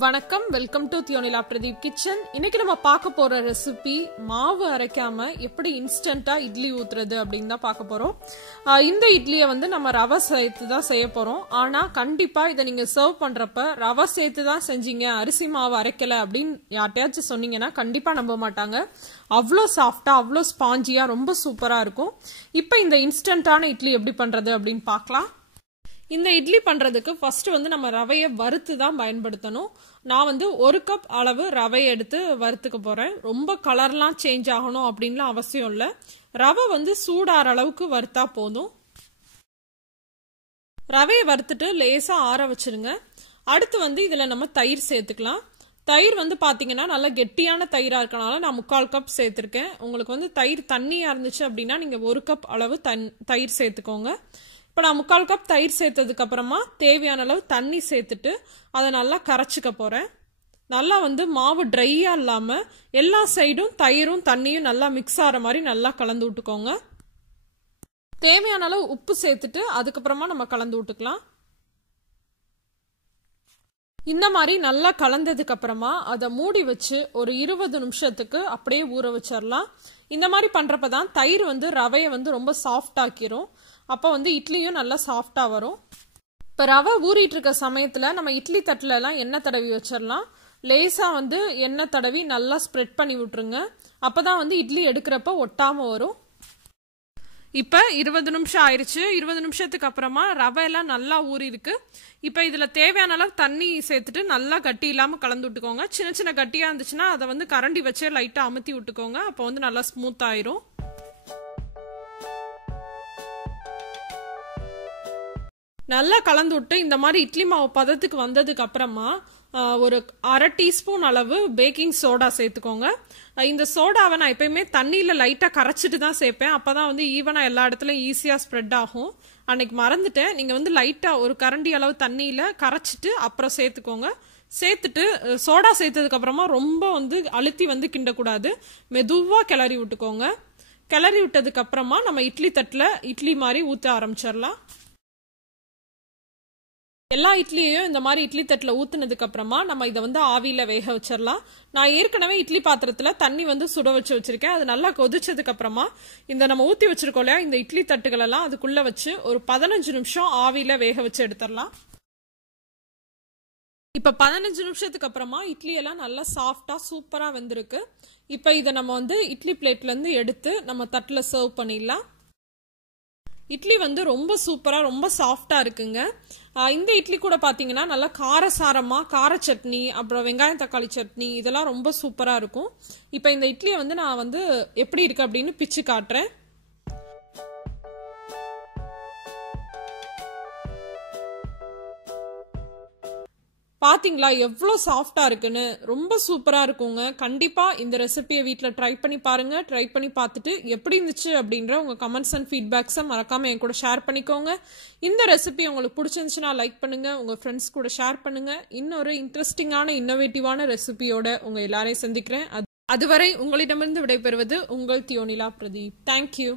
வணக்கம், welcome to Theonila Pradeep kitchen. இன்னைக்கு நம்ம பார்க்க போற ரெசிபி மாவு அரைக்காம எப்படி இன்ஸ்டன்டா இட்லி ஊத்துறது அப்படின்னு தான் பார்க்க போறோம். இந்த இட்லியை நம்ம ரவை சேர்த்து தான் செய்ய போறோம். ஆனா கண்டிப்பா இதை நீங்க சர்வ் பண்றப்ப ரவை சேர்த்து தான் செஞ்சீங்க, அரிசி மாவு அரைக்கல அப்படின்னு யார்ட்டையாச்சும் சொன்னீங்கன்னா கண்டிப்பா நம்ப மாட்டாங்க. அவ்வளோ சாஃப்டா, அவ்வளோ ஸ்பாஞ்சியா, ரொம்ப சூப்பரா இருக்கும். இப்போ இந்த இன்ஸ்டன்டான இட்லி எப்படி பண்றது அப்படின்னு பார்க்கலாம். இந்த இட்லி பண்றதுக்கு ஃபர்ஸ்ட் நம்ம ரவையை வறுத்து தான் பயன்படுத்தணும். நான் 1 கப் அளவு ரவையை எடுத்து வறுத்துக்க போறேன். ரொம்ப கலர்லாம் சேஞ்ச் ஆகணும் அப்படின்லாம் அவசியம் இல்லை. ரவை சூடாற அளவுக்கு வறுத்தா போதும். ரவையை வறுத்துட்டு லேசா ஆற வச்சிருங்க. அடுத்து இதுல நம்ம தயிர் சேர்த்துக்கலாம். தயிர் பாத்தீங்கன்னா நல்லா கெட்டியான தயிரா இருக்கனால நான் 3/4 கப் சேர்த்திருக்கேன். உங்களுக்கு தயிர் தண்ணியா இருந்துச்சு அப்படின்னா நீங்க 1 கப் அளவு தயிர் சேர்த்துக்கோங்க. இப்போ நான் 3/4 கப் தயிர் சேர்த்ததுக்கு அப்புறமா தேவையான அளவு தண்ணி சேர்த்துட்டு அதை நல்லா கரைச்சிக்க போறேன். நல்லா மாவு ட்ரையா இல்லாம எல்லா சைடும் தயிரும் தண்ணியும் நல்லா மிக்ஸ் ஆகிற மாதிரி நல்லா கலந்து விட்டுக்கோங்க. தேவையான அளவு உப்பு சேர்த்துட்டு அதுக்கப்புறமா நம்ம கலந்து விட்டுக்கலாம். இந்த மாதிரி நல்லா கலந்ததுக்கு அப்புறமா அதை மூடி வச்சு ஒரு 20 நிமிஷத்துக்கு அப்படியே ஊற வச்சிடலாம். இந்த மாதிரி பண்றப்பதான் தயிர் ரவையை ரொம்ப சாஃப்ட் ஆக்கிரும். அப்போ இட்லியும் நல்லா சாஃப்டா வரும். இப்போ ரவை ஊறிட்டு இருக்க சமயத்துல நம்ம இட்லி தட்டுல எல்லாம் எண்ணெய் தடவி வச்சிடலாம். லேசா எண்ணெய் தடவி நல்லா ஸ்ப்ரெட் பண்ணி விட்டுருங்க. அப்பதான் இட்லி எடுக்கிறப்ப ஒட்டாம வரும். இப்ப 20 நிமிஷம் ஆயிடுச்சு. 20 நிமிஷத்துக்கு அப்புறமா ரவை எல்லாம் நல்லா ஊறி இருக்கு. இப்ப இதுல தேவையான அளவு தண்ணி சேர்த்துட்டு நல்லா கட்டி இல்லாம கலந்து விட்டுக்கோங்க. சின்ன சின்ன கட்டியா இருந்துச்சுன்னா அதை கரண்டி வச்சே லைட்டா அமுத்தி விட்டுக்கோங்க. அப்போ நல்லா ஸ்மூத் ஆயிரும். நல்லா கலந்து விட்டு இந்த மாதிரி இட்லி மாவு பதத்துக்கு வந்ததுக்கு அப்புறமா ஒரு 1/2 டீஸ்பூன் அளவு பேக்கிங் சோடா சேர்த்துக்கோங்க. இந்த சோடாவை நான் எப்பயுமே தண்ணியில லைட்டா கரைச்சிட்டு தான் சேர்ப்பேன். அப்பதான் ஈவனா எல்லா இடத்துலயும் ஈஸியா ஸ்ப்ரெட் ஆகும். அன்னைக்கு மறந்துட்டேன். நீங்க லைட்டா ஒரு கரண்டி அளவு தண்ணியில கரைச்சிட்டு அப்புறம் சேர்த்துக்கோங்க. சேர்த்துட்டு சோடா சேர்த்ததுக்கு அப்புறமா ரொம்ப அழுத்தி கிண்டக்கூடாது. மெதுவா கிளறி விட்டுக்கோங்க. கிளறி விட்டதுக்கு அப்புறமா நம்ம இட்லி தட்டுல இட்லி மாதிரி ஊத்த ஆரம்பிச்சிடலாம். எல்லா இட்லியையும் இந்த மாதிரி இட்லி தட்டுல ஊத்துனதுக்கு அப்புறமா நம்ம இதை ஆவியில வேக வச்சிடலாம். நான் ஏற்கனவே இட்லி பாத்திரத்துல தண்ணி சுட வச்சிருக்கேன். அது நல்லா கொதிச்சதுக்கு அப்புறமா இந்த நம்ம ஊத்தி வச்சிருக்கோம் இல்லையா, இந்த இட்லி தட்டுகள் எல்லாம் அதுக்குள்ள வச்சு ஒரு 15 நிமிஷம் ஆவியில வேக வச்சு எடுத்துடலாம். இப்ப 15 நிமிஷத்துக்கு அப்புறமா இட்லி எல்லாம் நல்லா சாஃப்டா சூப்பரா வெந்திருக்கு. இப்ப இதை நம்ம இட்லி பிளேட்ல இருந்து எடுத்து நம்ம தட்டுல சர்வ் பண்ணிடலாம். இட்லி ரொம்ப சூப்பரா ரொம்ப சாஃப்டா இருக்குங்க. இந்த இட்லி கூட பாத்தீங்கன்னா நல்லா காரசாரமா கார சட்னி, அப்புறம் வெங்காயம் தக்காளி சட்னி இதெல்லாம் ரொம்ப சூப்பரா இருக்கும். இப்ப இந்த இட்லியை நான் எப்படி இருக்கு அப்படின்னு பிச்சு காட்டுறேன். பாத்தீங்களா எவ்வளவு சாஃப்டா இருக்குன்னு? ரொம்ப சூப்பரா இருக்குங்க. கண்டிப்பா இந்த ரெசிபியை வீட்ல ட்ரை பண்ணி பாருங்க. ட்ரை பண்ணி பார்த்துட்டு எப்படி இருந்துச்சு அப்படின்ற உங்க கமெண்ட்ஸ் அண்ட் ஃபீட்பேக்ஸை மறக்காம என் கூட ஷேர் பண்ணிக்கோங்க. இந்த ரெசிபி உங்களுக்கு பிடிச்சிருந்துச்சுன்னா லைக் பண்ணுங்க, உங்க ஃப்ரெண்ட்ஸ் கூட ஷேர் பண்ணுங்க. இன்னொரு இன்ட்ரெஸ்டிங்கான இன்னோவேட்டிவான ரெசிபியோட உங்க எல்லாரையும் சந்திக்கிறேன். அதுவரை உங்களிடமிருந்து விடைபெறுவது உங்கள் தியோனிலா பிரதீப். தேங்க்யூ.